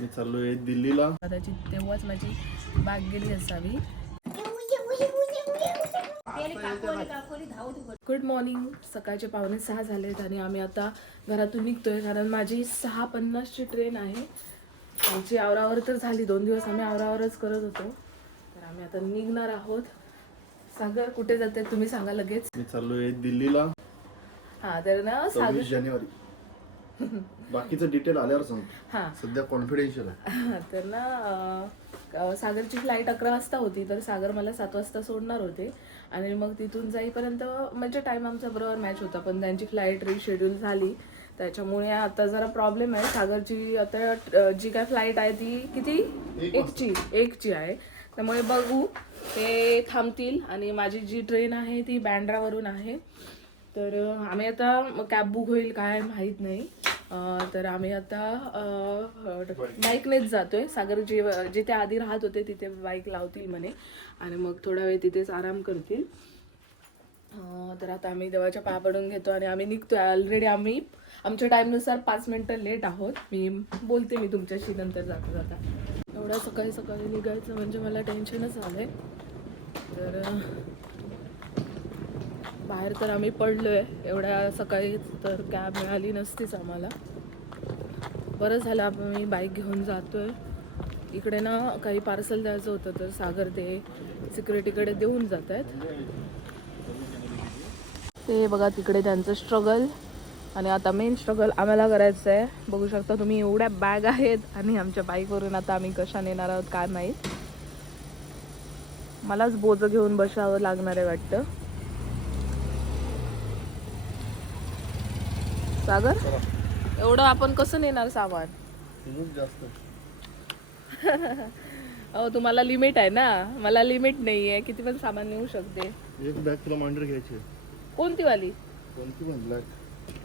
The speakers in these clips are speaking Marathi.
मी चाललोय दिल्लीला. कदाचित तेव्हाच माझी बाग गेली असावी. गुड मॉर्निंग सकाळचे पावणे सहा झालेत आणि आम्ही आता घरातून निघतोय कारण माझी सहा पन्नासची ट्रेन आहे. आमची आवरावर तर झाली. दोन दिवस आम्ही आवरावरच करत होतो. तर आम्ही आता निघणार आहोत. सागर कुठे जाते? तुम्ही सांगा लगेच. मी चाललोय दिल्लीला. हा तर ना सव्वीस जानेवारी. बाकीचं डिटेल आल्यावर सांग हा. सध्या कॉन्फिडेन्शियल आहे. तर ना अं, सागरची फ्लाईट अकरा वाजता होती तर सागर मला सात वाजता सोडणार होते. आणि मग तिथून जाईपर्यंत म्हणजे टाईम आमचा बरोबर मॅच होता पण त्यांची फ्लाईट रिशेड्यूल झाली. त्याच्यामुळे आता जरा प्रॉब्लेम आहे. सागरची आता अं, जी काय फ्लाईट आहे ती किती? एकची एकची आहे. त्यामुळे बघू ते थांबतील. आणि माझी जी ट्रेन आहे ती बँड्रावरून आहे. तर अं, आम्ही आता कॅब बुक होईल काय माहीत नाही. तर आम्ही आता बाईकनेच जातोय. सागर जे जिथे आधी राहत होते तिथे बाईक लावतील म्हणे. आणि मग थोडा वेळ तिथेच आराम करतील. तर आता आम्ही देवाच्या पाया पडून घेतो आणि आम्ही निघतोय. ऑलरेडी आम्ही आमच्या टाईमनुसार पाच मिनटं लेट आहोत. मी बोलते मी तुमच्याशी नंतर जाता जाता. एवढा सकाळी सकाळी निघायचं म्हणजे मला टेन्शनच आलं आहे तर बाहेर तर आम्ही पडलो आहे एवढ्या सकाळी तर कॅब मिळाली नसतीच आम्हाला. बरं झालं आपण मी बाईक घेऊन जातो आहे इकडे ना काही पार्सल द्यायचं होतं तर सागर ते सिक्युरिटीकडे देऊन जात आहेत ते बघा तिकडे त्यांचं स्ट्रगल आणि आता मेन स्ट्रगल आम्हाला करायचं आहे. बघू शकता तुम्ही एवढ्या बॅग आहेत. आणि आमच्या बाईकवरून आता आम्ही कशा नेणार आहोत काय माहीत. मलाच बोज घेऊन बसावं लागणार आहे वाटतं. सागर? एवढं आपण कसं नेणार सामान? अहो तुम्हाला लिमिट आहे ना? मला लिमिट नाही आहे किती पण सामान नेऊ शकते. एक बॅग तुला मांडर घ्यायची. कोणती वाली? कोणती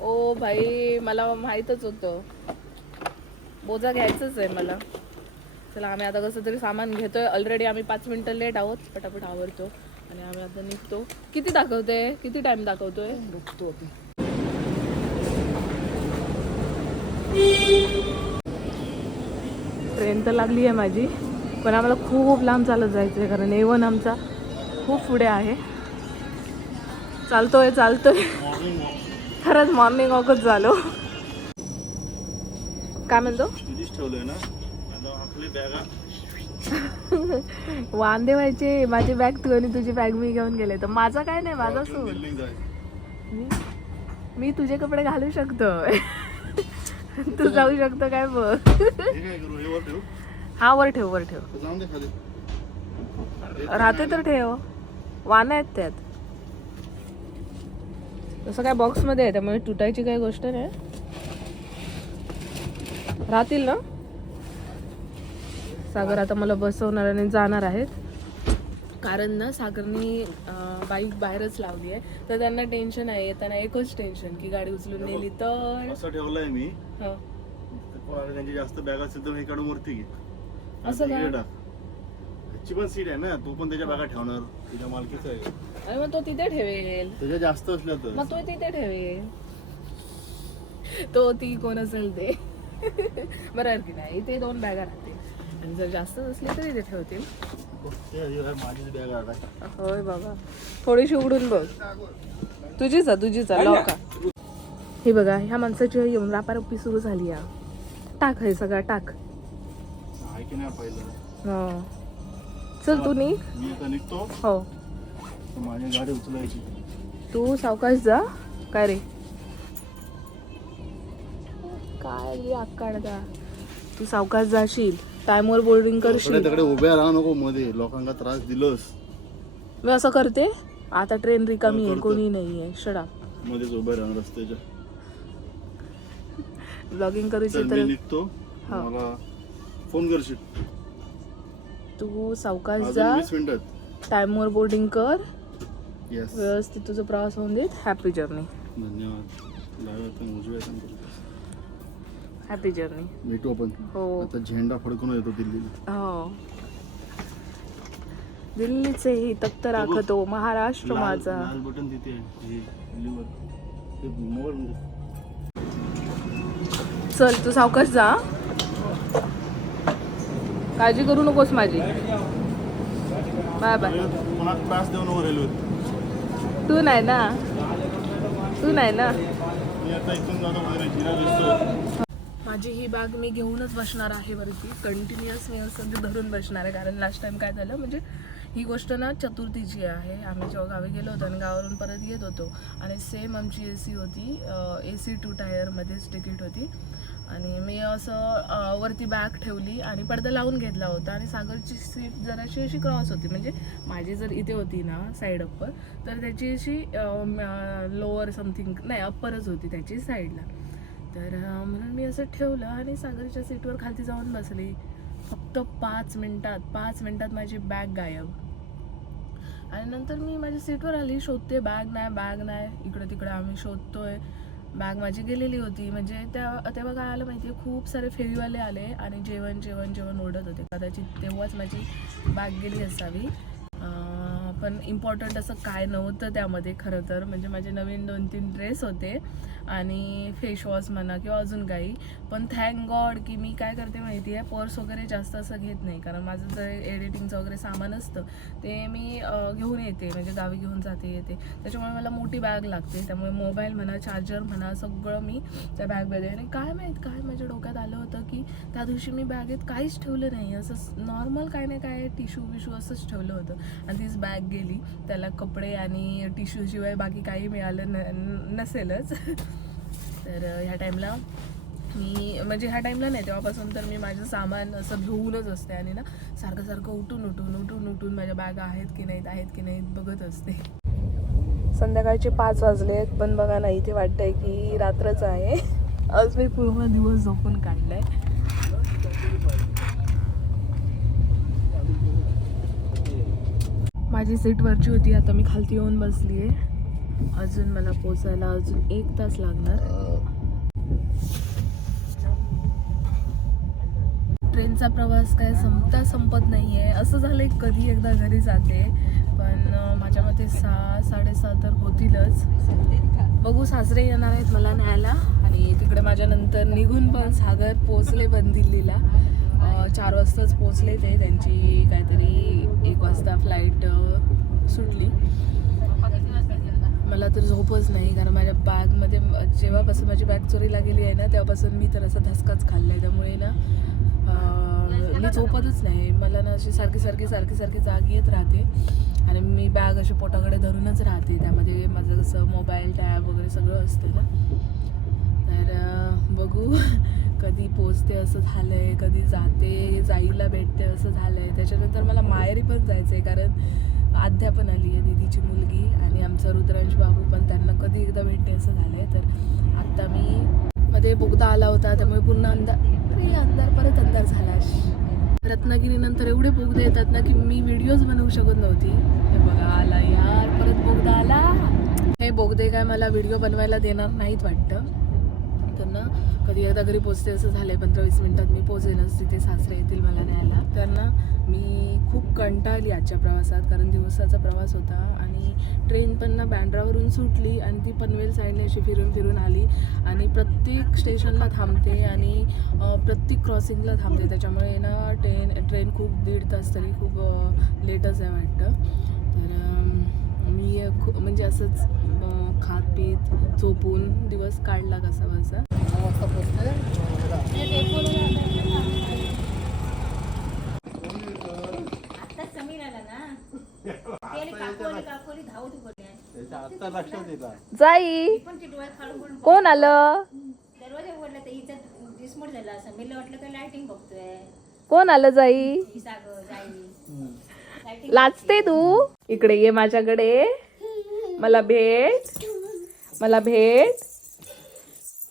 ओ भाई मला माहीतच होतं. बोजा घ्यायचंच आहे मला. चला आम्ही आता कसं तरी सामान घेतोय. ऑलरेडी आम्ही पाच मिनिटं लेट आहोत. पटापट आवरतो. आणि आम्ही आता निघतो. किती दाखवते किती टाइम दाखवतोय? ट्रेन तर लागली आहे माझी पण आम्हाला खूप लांब चालत जायचं आहे कारण एवन आमचा खूप पुढे आहे. चालतोय चालतोय. खरंच मॉर्निंग वॉकच झालो. काय म्हणतो? वांदे व्हायचे माझी बॅग तू आणि तुझी बॅग मी घेऊन गेले. तर माझा काय नाही माझा सोड मी तुझे कपडे घालू शकतो तू जाऊ शकतो काय बघ. हे हे वर ठेवू? हा वर ठेव राहते तर ठेव. वाना आहेत त्यात. तसं काय बॉक्समध्ये आहे त्यामुळे तुटायची काही गोष्ट नाही. राहतील ना? सागर आता मला बसवणार आणि जाणार आहेत. कारण ना सागरनी बाईक बाहेरच लावली आहे. तर त्यांना टेन्शन आहे येताना एकच टेन्शन की गाडी उचलून नेली तर असं ठेवलंय मी. हं. त्यांची जास्त बॅग असेल तर काढून वरती घे. असं. ह्याची पण सीट आहे ना तू पण त्याच्या बॅगा ठेवणार. तुझ्या मालकीचं आहे. आणि मग तो तिथे ठेवेल. त्याच्या जास्त असल्या तर. मग तो तिथे ठेवेल. तो ती कोण असेल ते? बरोबर की नाही? ते दोन बॅगा राहतील. आणि जर जास्त असली तरी ते ठेवतील. होय बाबा. थोडीशी उघडून बघ. तुझीच आहे तुझीच आहे. लॉक. हे बघा ह्या माणसाची येऊन रापारप्पी सुरू झाली या टाक हे सगळं टाक. हो. चल तू नी हो. तू सावकाश जा. काय रे? काय आकाडदा तू सावकाश जाशील. टाइमवर बोर्डिंग करशील. तिकडे उभ्या राहा नको मध्ये. लोकांना त्रास दिलंस. मी असं करते. आता ट्रेन रिकामी आहे कोणी नाही आहे. शडा मध्येच उभ्या राहा रस्त्याच्या. ब्लॉगिंग चल करायची मी तर निघतो. हा. मला फोन करशील. तू सावकाश अजून जा. वीस मिनिटात टाइमवर बोर्डिंग कर. येस व्यवस्थित तुझा प्रवास होऊन देत. हॅपी जर्नी धन्यवाद. डाव्या हाताने उजव्या हाताने. हॅपी जर्नी भेटू आपण. हो. आता झेंडा फडकून येतो दिल्लीला. हो. दिल्लीचे ही तख्त राखतो महाराष्ट्र माझा. लाल बटन तिथे आहे हे दिल्लीवर ते मोबाईल चल तू सावकाश जा. काळजी करू नकोस माझी. बाय बाय त्रास देऊन वर रेल्वेत. तू नाही ना. तू नाही ना. मी आता इथून जातो वगैरे जिरा दिसतोय माझी ही बॅग मी घेऊनच बसणार आहे वरती. कंटिन्युअस मी असं ते धरून बसणार आहे. कारण लास्ट टाइम काय झालं? म्हणजे ही गोष्ट ना चतुर्थीची आहे. आम्ही जेव्हा गावी गेलो होतो आणि गावावरून परत येत होतो. आणि सेम आमची ए सी होती ए सी टू टायरमध्येच तिकीट होती. आणि मी असं वरती बॅग ठेवली आणि पडदा लावून घेतला होता. आणि सागरची सीट जराशी अशी क्रॉस होती. म्हणजे माझी जर इथे होती ना साईड अप्पर तर त्याची अशी लोअर समथिंग नाही अप्परच होती त्याची साईडला तर म्हणून मी असं ठेवलं आणि सागरच्या सीटवर खालती जाऊन बसली. फक्त पाच मिनटात पाच मिनटात माझी बॅग गायब. आणि नंतर मी माझ्या सीटवर आली. शोधते बॅग नाही बॅग नाही. इकडं तिकडं आम्ही शोधतोय. बॅग माझी गेलेली होती. म्हणजे त्या तेव्हा काय आलं माहिती आहे खूप सारे फेरीवाले आले आणि जेवण जेवण जेवण ओढत होते. कदाचित तेव्हाच माझी बॅग गेली असावी. पण इम्पॉर्टंट असं काय नव्हतं त्यामध्ये खरं तर. म्हणजे माझे नवीन दोन तीन ड्रेस होते आणि फेश वॉश म्हणा किंवा अजून काही. पण थँक गॉड की मी काय करते माहिती आहे पर्स वगैरे जास्त असं घेत नाही. कारण माझं जे एडिटिंगचं वगैरे सामान असतं ते मी घेऊन येते. म्हणजे गावी घेऊन जाते येते. त्याच्यामुळे मला मोठी बॅग लागते. त्यामुळे मोबाईल म्हणा चार्जर म्हणा सगळं मी त्या बॅगमध्ये आणि काय माहीत काय माझ्या डोक्यात आलं होतं की त्या दिवशी मी बॅगेत काहीच ठेवलं नाही. असं नॉर्मल काय नाही काय टिश्यू बिशू असंच ठेवलं होतं. आणि तीच बॅग गेली. त्याला कपडे आणि टिश्यूशिवाय बाकी काही मिळालं न नसेलच. तर ह्या टाईमला मी म्हणजे ह्या टाईमला नाही तेव्हापासून तर मी माझं सामान असं घेऊनच असते आणि ना सारखं सारखं उठून उठून उठून उठून माझ्या बॅग आहेत की नाहीत आहेत की नाहीत बघत असते. संध्याकाळचे पाच वाजले आहेत पण बघा ना इथे वाटतंय की रात्रच आहे. आज मी पूर्ण दिवस झोपून काढलाय. माझी सीट वरची होती आता मी खालती येऊन बसली आहे अजून मला पोचायला अजून एक तास लागणार. ट्रेनचा प्रवास काय संपता संपत नाही आहे असं झालं कधी एकदा घरी जाते पण माझ्या मते सहा साडेसहा तर होतीलच. बघू सासरे येणार आहेत मला न्यायला आणि तिकडे माझ्या नंतर निघून पण सागर पोचले पण दिल्लीला चार वाजताच पोचले ते. त्यांची काहीतरी एक वाजता फ्लाईट सुटली. मला तर झोपच नाही कारण माझ्या बॅगमध्ये जेव्हापासून माझी बॅग चोरीला गेली आहे ना तेव्हापासून मी तर असा धसकाच खाल्ला आहे त्यामुळे ना मी झोपतच नाही. मला ना अशी सारखी सारखी सारखी सारखी जाग येत राहते. आणि मी बॅग अशी पोटाकडे धरूनच राहते. त्यामध्ये माझं कसं मोबाईल टॅब वगैरे सगळं असतं ना. तर बघू. कधी पोचते असं झालंय कधी जाते जाईला भेटते असं झालंय. त्याच्यानंतर मला माहेरी पण जायचंय कारण आद्या पण आली आहे दीदीची मुलगी आणि आमचा रुद्रांश बाबू पण त्यांना कधी एकदा भेटते असं झालंय. तर आत्ता मी मध्ये बोगदा आला होता त्यामुळे पूर्ण अंधार अरे अंधार परत अंधार झाला. रत्नागिरीनंतर एवढे बोगदे येतात ना की मी व्हिडिओज बनवू शकत नव्हती. हे बघा आला यार परत बोगदा आला. हे बोगदे काय मला व्हिडिओ बनवायला देणार नाहीत वाटतं. त्यांना कधी एकदा घरी पोचते असं झालंय पंधरा वीस मिनिटात मी पोचेनच तिथे सासरे येतील मला न्यायला. त्यांना मी खूप कंटाळली आजच्या प्रवासात कारण दिवसाचा प्रवास होता आणि ट्रेन पण ना बँड्रावरून सुटली आणि ती पनवेल साईडने अशी फिरून फिरून आली आणि प्रत्येक स्टेशनला थांबते आणि प्रत्येक क्रॉसिंगला थांबते. त्याच्यामुळे ना ट्रेन ट्रेन खूप दीड तास तरी खूप लेटच आहे वाटतं. तर मी खूप म्हणजे असंच खात पीत झोपून दिवस काढला कसा येतात जाई. कोण आलं? कोण आलं जाई? लाचते तू? इकडे ये माझ्याकडे. मला भेट. मला भेट.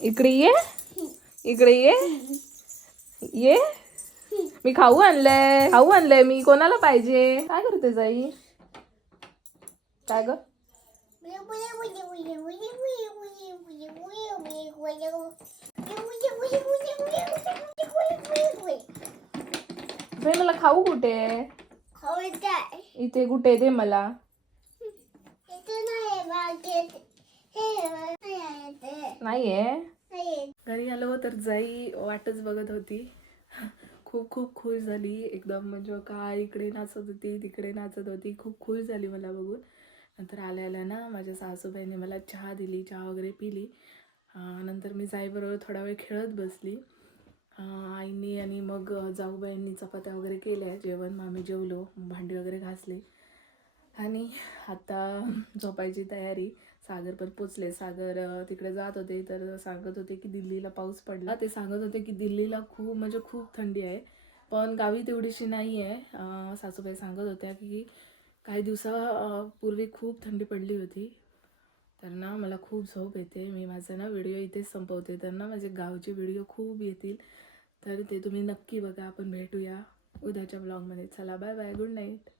इकडे ये. इकडे ये. ये. मी खाऊ आणलंय. खाऊ आणलंय मी. कोणाला पाहिजे? काय करते जाई? काय ग? मला खाऊ कुठे? इथे कुठे दे मला? नाहीये घरी आलो तर जाई वाटच बघत होती. खूप खूप खुश झाली. एकदम म्हणजे काय इकडे नाचत होती तिकडे नाचत होती. खूप खुश झाली मला बघून. नंतर आल्या आल्या ना माझ्या सासूबाईने मला चहा दिली चहा वगैरे पिली. नंतर मी जाईबरोबर थोडा वेळ खेळत बसली. आईनी आणि मग जाऊबाईंनी चपात्या वगैरे केल्या जेवण मग आम्ही जेवलो भांडी वगैरे घासली. आणि आता झोपायची तयारी सागर पण पोचले. सागर तिकडे जात होते तर सांगत होते की दिल्लीला पाऊस पडला. ते सांगत होते की दिल्लीला खूप म्हणजे खूप थंडी आहे. पण गावी तेवढीशी नाही आहे. सासूबाई सांगत होत्या की काही दिवसा पूर्वी खूप थंडी पडली होती. तर ना मला खूप झोप येते. मी माझा ना व्हिडिओ इथेच संपवते. तर ना माझे गावचे व्हिडिओ खूप येतील. तर ते तुम्ही नक्की बघा. आपण भेटूया उद्याच्या ब्लॉगमध्ये चला बाय बाय गुड नाईट